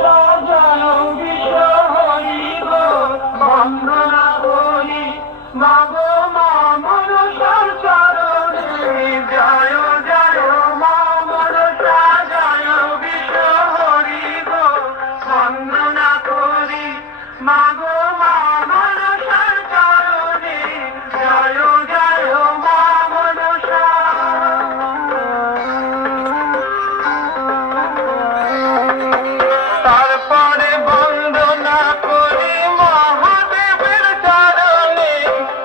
সাজায় বিশ্ব হরি গো বন্দনা করি মাগো মা মনসার চরণে জয় জয় মা মনসা জয় বিশ্ব হরি গো বন্দনা করি মাগো মা মনসার চরণে জয় জয় মা মনসা। তারপরে বন্দনা করি মহাদেবের চরণে,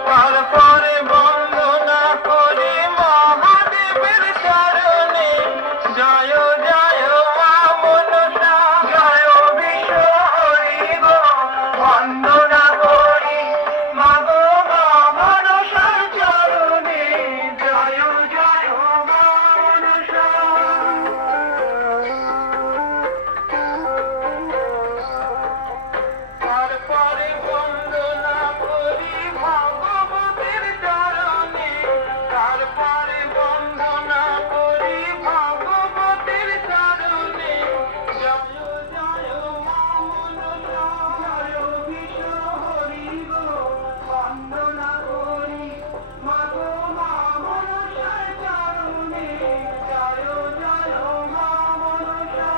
তারপরে বন্দনা করি মহাদেবের চরণে জয় জয় মা মনসা জয় বিশ্ব হরি গো বন্দনা করি মাগো মা মনসার চরণে জয় জয় মা মনসা। তারপরে বন্দনা করি ভগবতীর চরণে, তারপরে বন্দনা করি ভগবতীর চরণে জয় জয় মা মনসা জয় বিশ্ব হরি গো বন্দনা করি মাগো মা মনসার চরণে জয় জয় মা মনসা।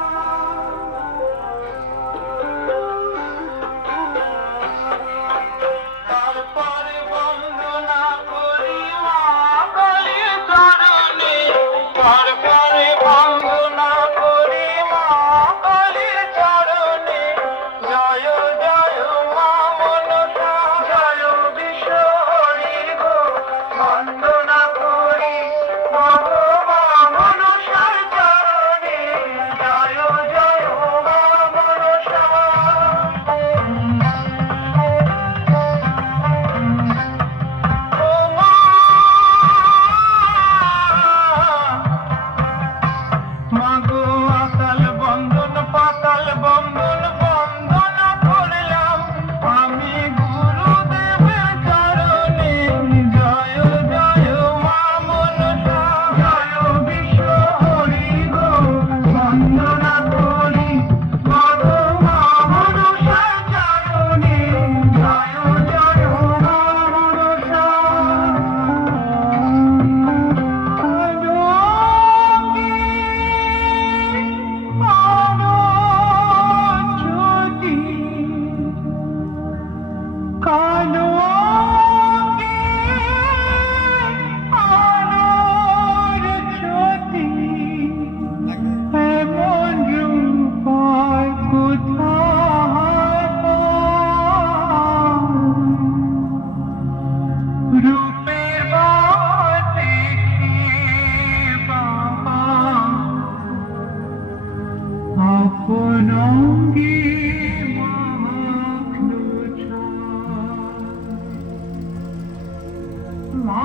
তারপরে বন্দনা করি মা কালীর চরণে, তারপরে বন্দনা করি মা কালীর চরণে জয় জয় মা মনসা জয় বিশ্ব হরি গো বন্দনা করি মাগো মা মনসার চরণে জয় জয় মা মনসা। মাগো আকাল বন্ধন পাতাল বন্ধন বন্দনা করলাম আমি গুরুদেবের চরণে জয় জয় মা মনসা জয় বিশ্ব হরি গো বন্দনা করি মাগো মা মনসার চরণে জয় জয় মা মনসা। রূপের বাতে বাবা আপন অঙ্গে মাখলো মা।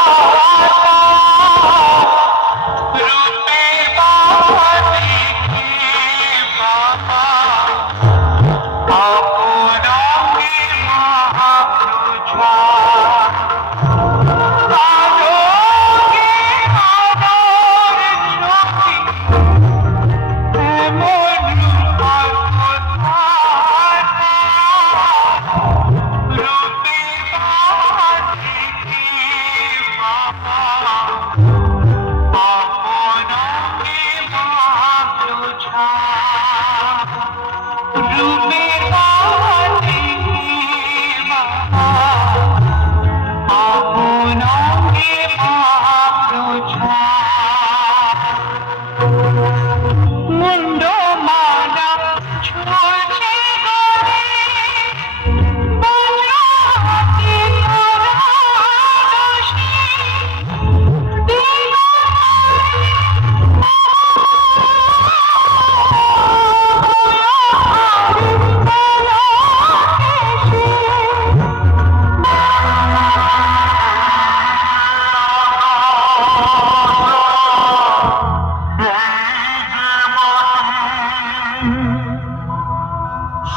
Oh,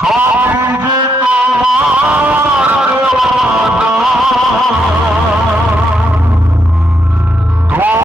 সবই যে তোমার